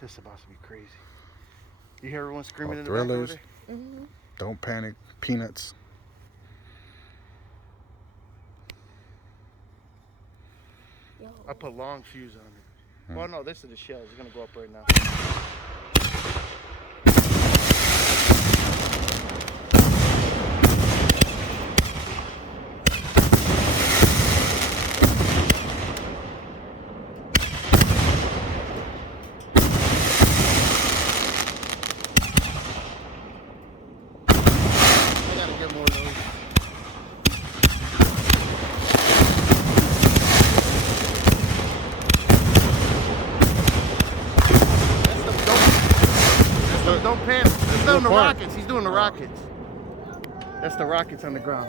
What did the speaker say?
This is about to be crazy. You hear everyone screaming in the Thrillers. back over there? Don't panic. Peanuts. Yo. I put long fuse on it. Well, no, this is the shells. It's gonna go up right now. I gotta get more of those. Don't panic. He's doing the rockets. He's doing the rockets. That's the rockets on the ground.